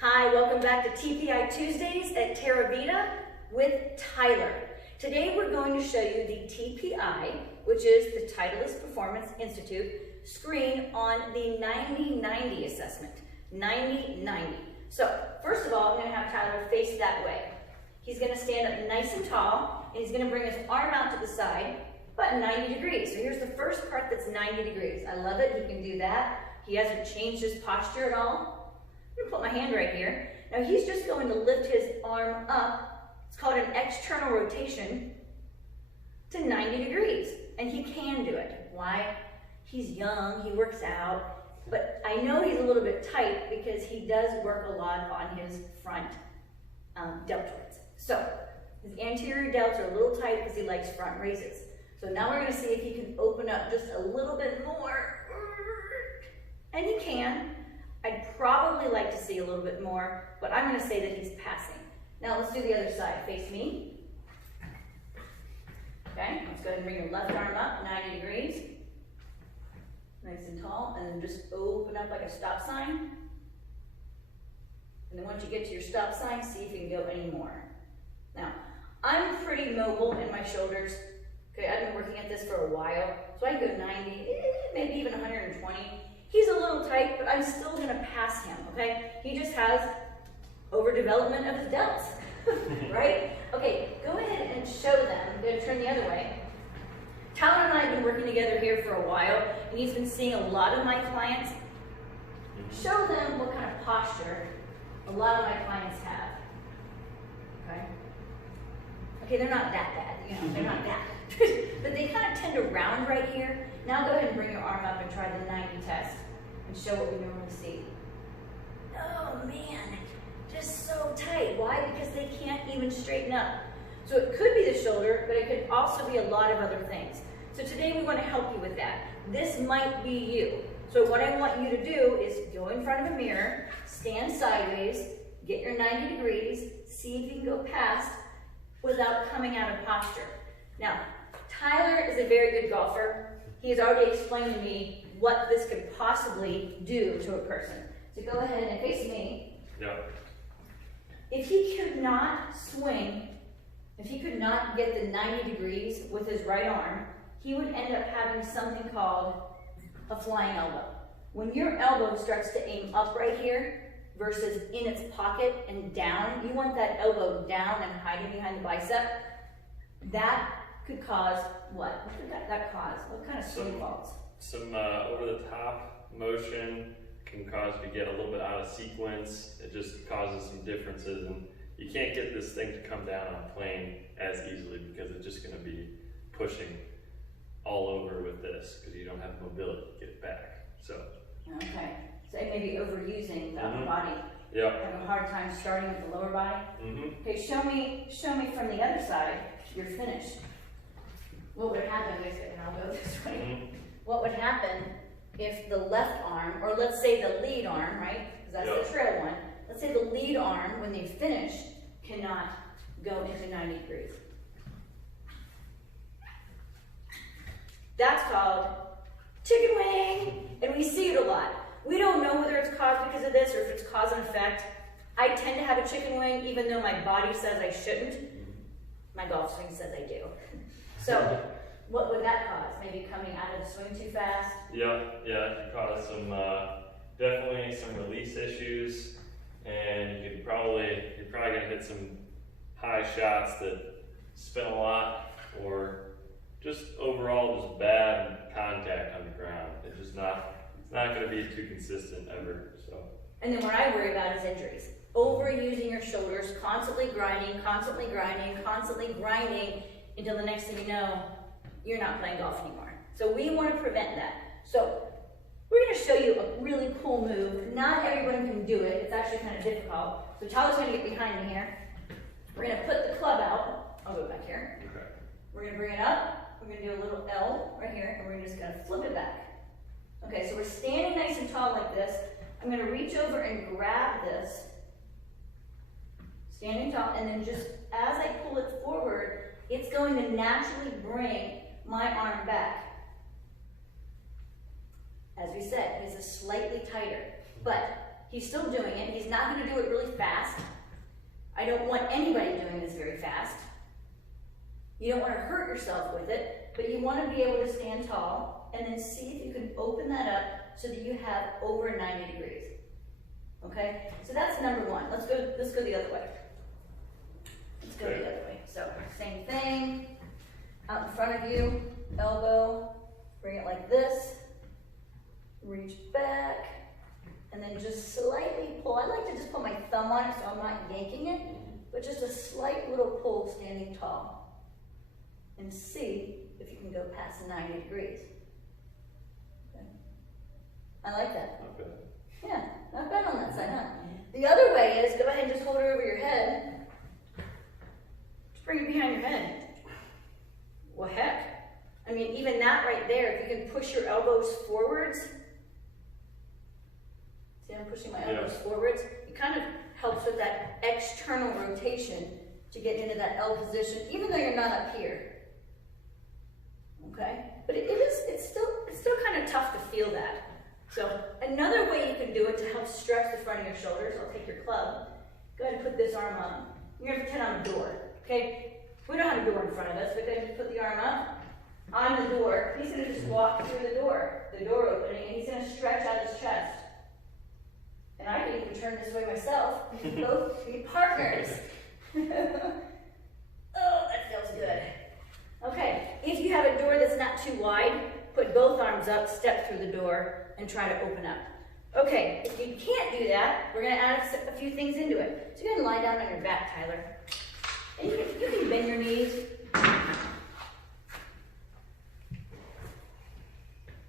Hi, welcome back to TPI Tuesdays at Terra Vita with Tyler. Today we're going to show you the TPI, which is the Titleist Performance Institute, screen on the 90-90 assessment. 90-90. So, first of all, I'm going to have Tyler face that way. He's going to stand up nice and tall, and he's going to bring his arm out to the side, but 90 degrees. So here's the first part that's 90 degrees. I love it. He can do that. He hasn't changed his posture at all. I'm going to put my hand right here. Now he's just going to lift his arm up. It's called an external rotation to 90 degrees. And he can do it. Why? He's young, he works out, but I know he's a little bit tight because he does work a lot on his front deltoids. So his anterior delts are a little tight because he likes front raises. So now we're going to see if he can open up just a little bit more. And he can. I'd probably like to see a little bit more, but I'm going to say that he's passing. Now let's do the other side. Face me. Okay, let's go ahead and bring your left arm up, 90 degrees. Nice and tall, and then just open up like a stop sign. And then once you get to your stop sign, see if you can go any more. Now, I'm pretty mobile in my shoulders. Okay, I've been working at this for a while, so I can go 90, maybe even 120. He's a little tight, but I'm still going to pass him, okay? He just has overdevelopment of his delts, right? Okay, go ahead and show them. I'm going to turn the other way. Tyler and I have been working together here for a while, and he's been seeing a lot of my clients. Show them what kind of posture a lot of my clients have, okay? Okay, they're not that bad, you know, they're not that. But they kind of tend to round right here. Now go ahead and bring your arm up and try the 90 test and show what we normally see. Oh man, just so tight. Why? Because they can't even straighten up. So it could be the shoulder, but it could also be a lot of other things. So today we want to help you with that. This might be you. So what I want you to do is go in front of a mirror, stand sideways, get your 90 degrees, see if you can go past without coming out of posture. Now, Tyler is a very good golfer. He has already explained to me what this could possibly do to a person. So go ahead and face me. Yeah. If he could not swing, if he could not get the 90 degrees with his right arm, he would end up having something called a flying elbow. When your elbow starts to aim up right here versus in its pocket and down, you want that elbow down and hiding behind the bicep. That could cause what? What could that cause? What kind of swing faults? Some over-the-top motion can cause you to get a little bit out of sequence. It just causes some differences, and you can't get this thing to come down on a plane as easily because it's just going to be pushing all over with this because you don't have mobility to get it back. So. Okay. So it may be overusing the upper body. Yeah. Have a hard time starting with the lower body. Okay. Show me from the other side. You're finished. What would happen? Wait a second. I'll go this way. What would happen if the left arm, or let's say the lead arm, right? Because that's the trail one. Let's say the lead arm, when they finish, cannot go into 90 degrees. That's called chicken wing, and we see it a lot. We don't know whether it's caused because of this or if it's cause and effect. I tend to have a chicken wing even though my body says I shouldn't. My golf swing says I do. So what would that cause? Maybe coming out of the swing too fast? Yeah, it could cause some, definitely some release issues, and you're probably gonna hit some high shots that spin a lot, or just overall just bad contact on the ground. It's not going to be too consistent ever. So. And then what I worry about is injuries. Overusing your shoulders, constantly grinding, until the next thing you know, you're not playing golf anymore. So we want to prevent that. So we're going to show you a really cool move. Not everyone can do it. It's actually kind of difficult. So Tyler's going to get behind me here. We're going to put the club out. I'll go back here. Okay. We're going to bring it up. We're going to do a little L right here, and we're just going to flip it back. Okay, so we're standing nice and tall like this. I'm going to reach over and grab this. Standing tall, and then just as I pull it forward, it's going to naturally bring my arm back. As we said, it's slightly tighter, but He's still doing it. He's not going to do it really fast. I don't want anybody doing this very fast. You don't want to hurt yourself with it, but you want to be able to stand tall and then see if you can open that up so that you have over 90 degrees. Okay? So that's number one. Let's go the other way. Let's go the other way. So same thing. Out in front of you, elbow, bring it like this. Reach back. And then just slightly pull. I like to just put my thumb on it so I'm not yanking it, but just a slight little pull standing tall. And see if you can go past 90 degrees. Okay. I like that. Not bad. Yeah, not bad on that side, huh? The other way is go ahead and just hold it over your head. Just bring it behind your head. Well, heck. I mean, even that right there, if you can push your elbows forwards. See, I'm pushing my elbows forwards. It kind of helps with that external rotation to get into that L position, even though you're not up here. Okay? But it's still kind of tough to feel that. So another way you can do it to help stretch the front of your shoulders, I'll take your club. Go ahead and put this arm up. You're going to pretend I'm a door. Okay? We don't have a door in front of us, but go ahead and put the arm up. I'm the door. He's going to just walk through the door opening, and he's going to stretch out his chest. And I can even turn this way myself. We can both be partners. Oh, that feels good. Okay, if you have a door that's not too wide, put both arms up, step through the door, and try to open up. Okay, if you can't do that, we're going to add a few things into it. So go ahead and lie down on your back, Tyler. And you can bend your knees.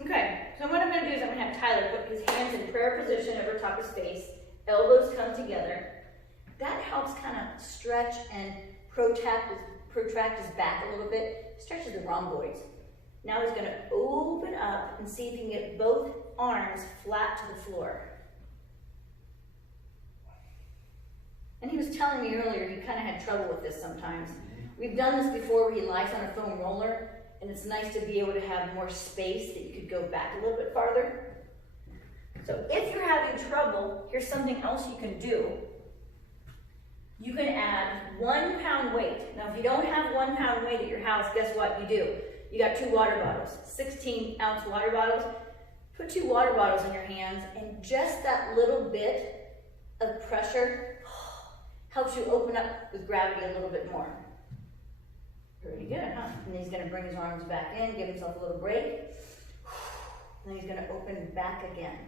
Okay, so what I'm going to do is I'm going to have Tyler put his hands in prayer position over top of his face, elbows come together. That helps kind of stretch and protract his back a little bit, stretches the rhomboids. Now he's going to open up and see if he can get both arms flat to the floor. And he was telling me earlier he kind of had trouble with this sometimes. We've done this before where he lies on a foam roller, and it's nice to be able to have more space that you could go back a little bit farther. So if you're having trouble, here's something else you can do. You can add 1 pound weight. Now, if you don't have 1 pound weight at your house, guess what you do? You got 2 water bottles, 16-ounce water bottles. Put 2 water bottles in your hands, and just that little bit of pressure helps you open up with gravity a little bit more. Pretty good, huh? And then he's going to bring his arms back in, give himself a little break. And then he's going to open back again.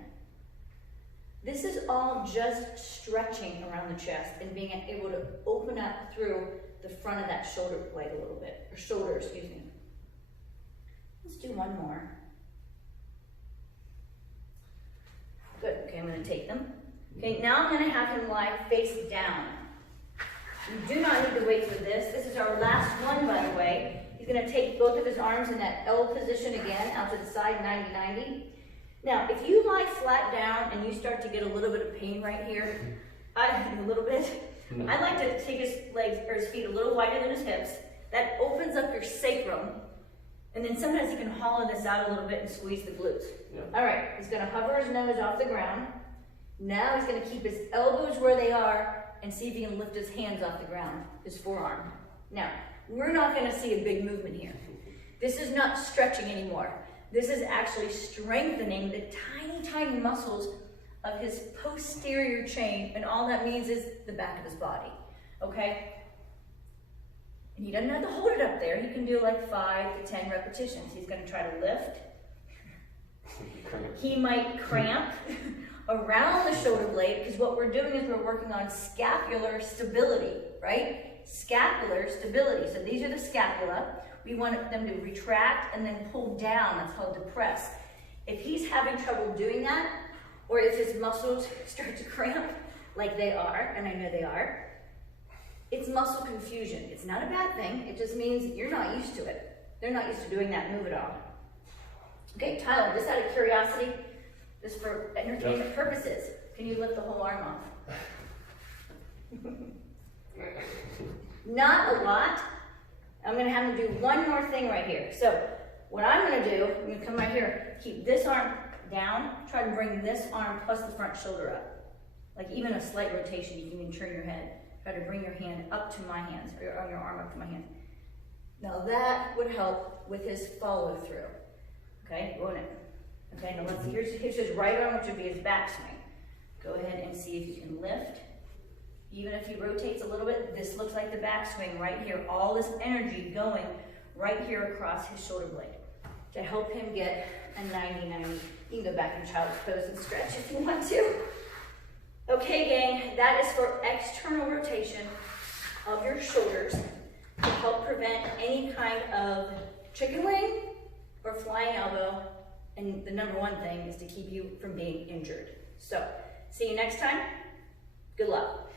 This is all just stretching around the chest and being able to open up through the front of that shoulder blade a little bit, or shoulder, excuse me. Let's do one more. Good, okay, I'm gonna take them. Okay, now I'm gonna have him lie face down. You do not need to wait for this. This is our last one, by the way. He's gonna take both of his arms in that L position again, out to the side, 90-90. Now, if you lie flat down and you start to get a little bit of pain right here, I like to take his legs or his feet a little wider than his hips. That opens up your sacrum, and then sometimes you can hollow this out a little bit and squeeze the glutes. Yeah. All right, he's gonna hover his nose off the ground. Now he's gonna keep his elbows where they are and see if he can lift his hands off the ground, his forearm. Now, we're not gonna see a big movement here. This is not stretching anymore. This is actually strengthening the tiny, tiny muscles of his posterior chain, and all that means is the back of his body, okay? And he doesn't have to hold it up there. He can do like 5 to 10 repetitions. He's gonna try to lift. He might cramp around the shoulder blade, because what we're doing is we're working on scapular stability, right? Scapular stability. So these are the scapula. We want them to retract and then pull down. That's called depress. If he's having trouble doing that, or if his muscles start to cramp, like they are, and I know they are, it's muscle confusion. It's not a bad thing. It just means you're not used to it. They're not used to doing that move at all. Okay, Tyler, just out of curiosity, just for entertainment purposes, can you lift the whole arm off? Not a lot. I'm gonna have him do one more thing right here. So what I'm gonna do, I'm gonna come right here, keep this arm down, try to bring this arm plus the front shoulder up. like even a slight rotation, you can even turn your head. Try to bring your hand up to my hands, or your arm up to my hands. Now that would help with his follow through. Okay, go in it. Okay, now here's his right arm, which would be his backswing. Go ahead and see if you can lift. Even if he rotates a little bit, this looks like the backswing right here. All this energy going right here across his shoulder blade to help him get a 90-90. You can go back in child's pose and stretch if you want to. Okay, gang, that is for external rotation of your shoulders to help prevent any kind of chicken wing or flying elbow. And the number one thing is to keep you from being injured. So, see you next time. Good luck.